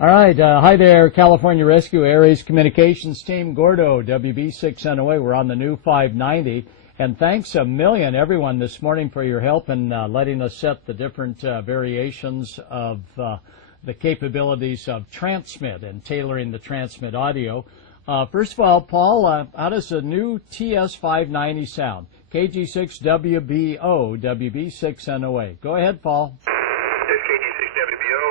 All right, hi there, California Rescue Areas Communications Team, Gordo, WB6NOA. We're on the new 590, and thanks a million, everyone, this morning for your help in letting us set the different variations of the capabilities of transmit and tailoring the transmit audio. First of all, Paul, how does the new TS590 sound? KG6WBO, WB6NOA. Go ahead, Paul. It's KG6WBO.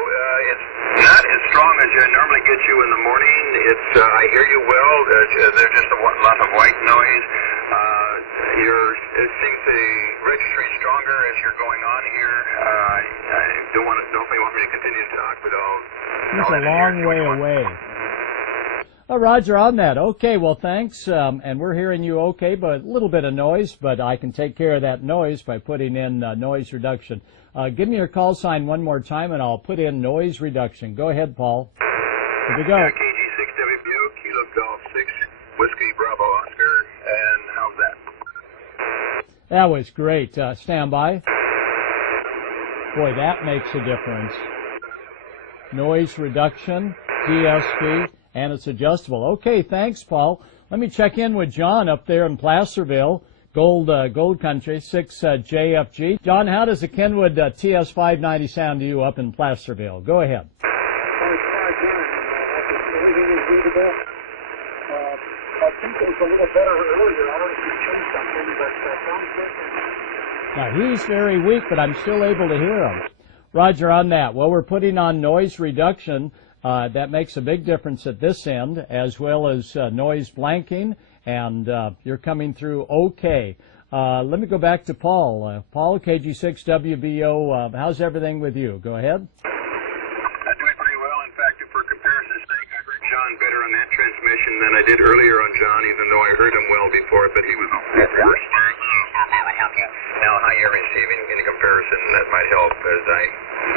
It's not as strong as I normally get you in the morning. I hear you well. There's just a lot of white noise. It seems to register stronger as you're going on here. I don't want me to continue to talk, but It's a long way away. Oh, Roger, on that. Okay, well, thanks. And we're hearing you okay, but a little bit of noise, but I can take care of that noise by putting in noise reduction. Give me your call sign one more time, and I'll put in noise reduction. Go ahead, Paul. Here we go. KG6WBO, Kilo Golf 6, Whiskey Bravo Oscar, and how's that? That was great. Stand by. Boy, that makes a difference. Noise reduction, DSP. And it's adjustable. Okay, thanks, Paul. Let me check in with John up there in Placerville, Gold Country, 6JFG. John, how does the Kenwood TS590 sound to you up in Placerville? Go ahead. Everything is readable. I think it was a little better earlier. I don't know if you changed something, but sounds good. Now, he's very weak, but I'm still able to hear him. Roger on that. Well, we're putting on noise reduction. That makes a big difference at this end, as well as noise blanking, and you're coming through okay. Let me go back to Paul. Paul, KG6WBO, how's everything with you? Go ahead. Doing pretty well. In fact, for comparison's sake, I heard John better on that transmission than I did earlier on John, even though I heard him well before, but he was worse. Now, how you're receiving in comparison, that might help as I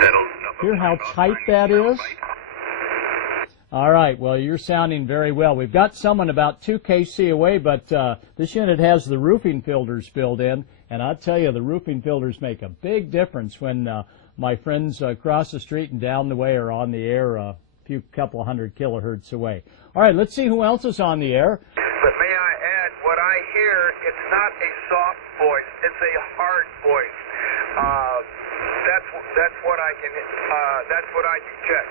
settle. Hear how tight that is? All right, well, you're sounding very well. We've got someone about 2 kc away, but this unit has the roofing filters built in, and I'll tell you, the roofing filters make a big difference when my friends across the street and down the way are on the air a couple hundred kilohertz away. All right, let's see who else is on the air. But may I add, what I hear, it's not a soft voice, it's a hard voice. That's what I can check.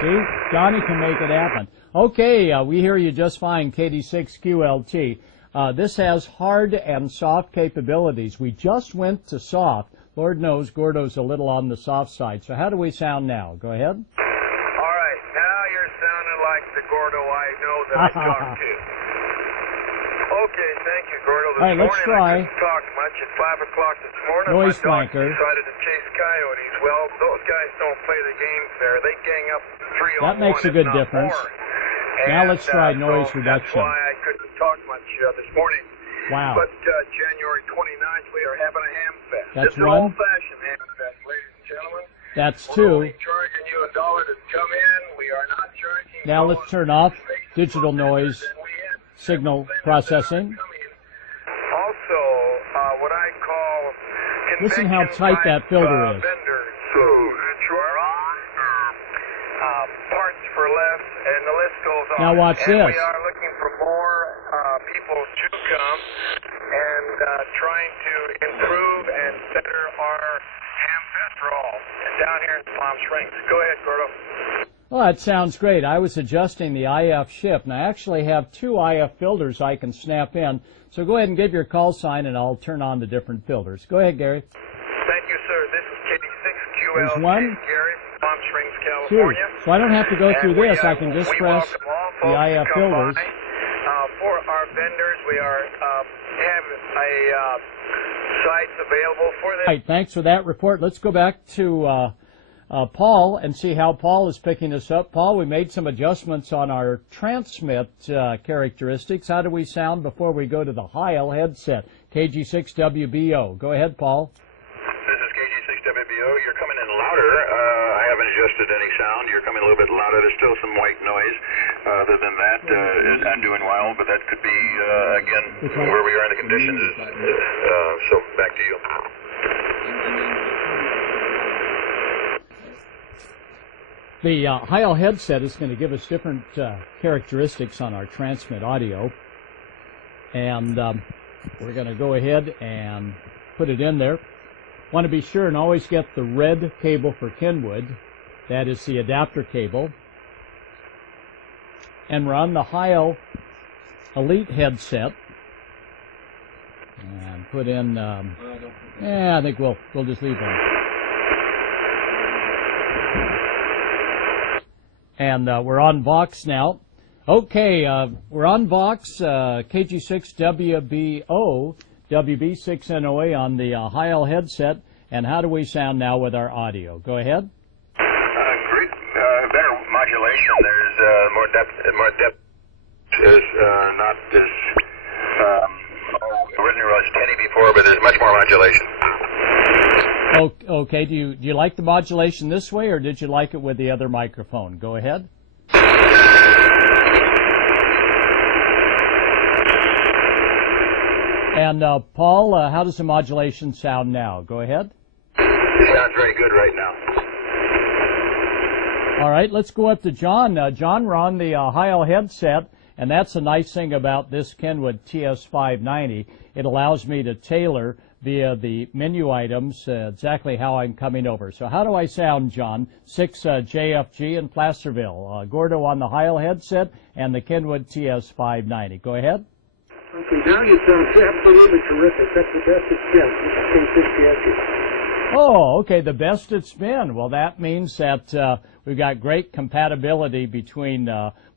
See, Johnny can make it happen. Okay, we hear you just fine, KD6QLT. This has hard and soft capabilities. We just went to soft. Lord knows Gordo's a little on the soft side. So how do we sound now? Go ahead. All right, now you're sounding like the Gordo I know that I talked to. Okay, thank you, Gordo. All right, let's try. I couldn't talk much at 5 o'clock this morning. Noise my dog flanker. decided to chase coyotes. Well, those guys don't play the game fair. They gang up 3 on 1. That makes a good difference. Now let's try noise reduction. That's why I couldn't talk much this morning. Wow. But January 29th, we are having a ham fest. That's it's an one. old-fashioned ham fest, ladies and gentlemen. That's We're two. only charging you $1 to come in. We are not charging. Now let's turn off digital noise signal processing. Also, what I call Listen how tight that filter is. vendors who parts for less, and the list goes on. Now watch and this. We are looking for more people to come and trying to improve and better our ham fest for all down here in Palm Springs. Go ahead, Gordo. Well, that sounds great. I was adjusting the IF shift, and I actually have 2 IF filters I can snap in. So go ahead and give your call sign, and I'll turn on the different filters. Go ahead, Gary. Thank you, sir. This is KD6QL. There's one. Gary, Palm Springs, 2. California. So I don't have to go through And this. I can just we press welcome all the folks IF to come filters. by. For our vendors, we are have a sites available for them. Right, thanks for that report. Let's go back to Paul and see how Paul is picking us up. Paul, we made some adjustments on our transmit characteristics. How do we sound before we go to the Heil headset? KG6WBO. Go ahead, Paul. This is KG6WBO. You're coming in louder. I haven't adjusted any sound. You're coming a little bit louder. There's still some white noise. Other than that, I'm doing well, but that could be, again, where we are in the conditions. So back to you. The Heil headset is going to give us different characteristics on our transmit audio, and we're going to go ahead and put it in there. Want to be sure and always get the red cable for Kenwood. That is the adapter cable. And we're on the Heil Elite headset. And put in, I think we'll just leave them. And we're on Vox now. Okay, we're on Vox, KG6WBO, WB6NOA on the Heil headset. And how do we sound now with our audio? Go ahead. Great, better modulation. There's more depth. More depth is not as originally was 10 before, but there's much more modulation. Okay, do you like the modulation this way, or did you like it with the other microphone? Go ahead. And Paul, how does the modulation sound now? Go ahead. It sounds very good right now. All right, let's go up to John. John, we're on the Heil headset, and that's the nice thing about this Kenwood TS 590. It allows me to tailor via the menu items exactly how I'm coming over. So how do I sound, John? 6 JFG in Placerville. Gordo on the Heil headset and the Kenwood TS 590. Go ahead. Okay, now you sound absolutely terrific. That's the best it's been. Oh, okay, the best it's been. Well, that means that we've got great compatibility between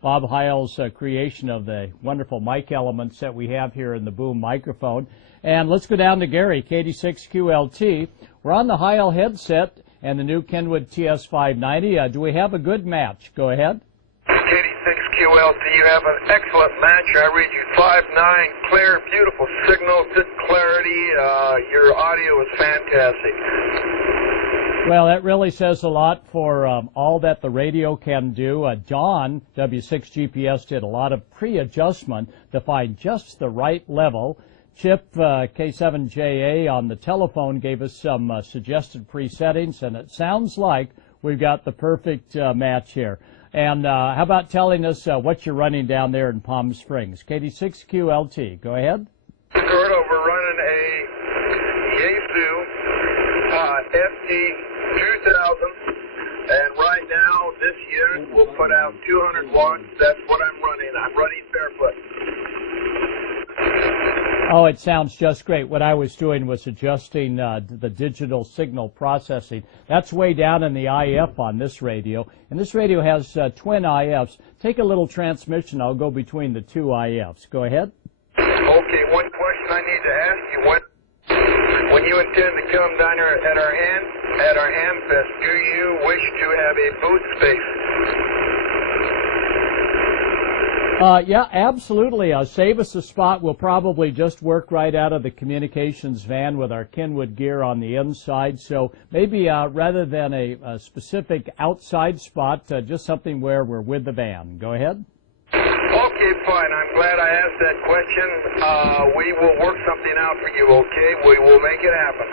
Bob Heil's creation of the wonderful mic elements that we have here in the boom microphone. And let's go down to Gary, KD6QLT. We're on the Heil headset and the new Kenwood TS 590. Do we have a good match? Go ahead. KD6QLT, you have an excellent match. I read you 5.9, clear, beautiful signal, good clarity. Your audio is fantastic. Well, that really says a lot for all that the radio can do. John, W6GPS, did a lot of pre-adjustment to find just the right level. Chip, K7JA on the telephone gave us some suggested presettings, and it sounds like we've got the perfect match here. And how about telling us what you're running down there in Palm Springs? KD6QLT, go ahead. Gordo, we're running a Yaesu FT2000, and right now this unit will put out 200 watts. That's what I'm running. I'm running barefoot. Oh, it sounds just great. What I was doing was adjusting the digital signal processing. That's way down in the IF on this radio. And this radio has twin IFs. Take a little transmission. I'll go between the two IFs. Go ahead. Okay, one question I need to ask you. When you intend to come down here at our Ham Fest, do you wish to have a booth space? Yeah, absolutely. Save us a spot. We'll probably just work right out of the communications van with our Kenwood gear on the inside. So maybe rather than a specific outside spot, just something where we're with the van. Go ahead. Okay, fine. I'm glad I asked that question. We will work something out for you, okay? We will make it happen.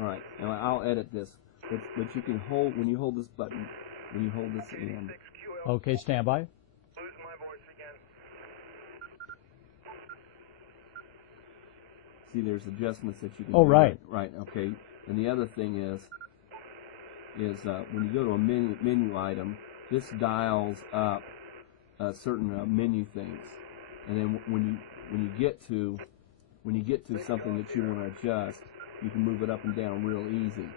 All right, now I'll edit this. But you can hold, when you hold this button, when you hold this in. Okay, stand by. Lose my voice again. See, there's adjustments that you can Oh, do. right. Right, okay. And the other thing is when you go to a menu item, this dials up certain menu things. And then when you get to something that you want to adjust, you can move it up and down real easy.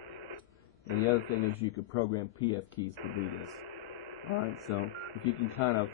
And the other thing is you could program PF keys to do this. All right, so if you can kind of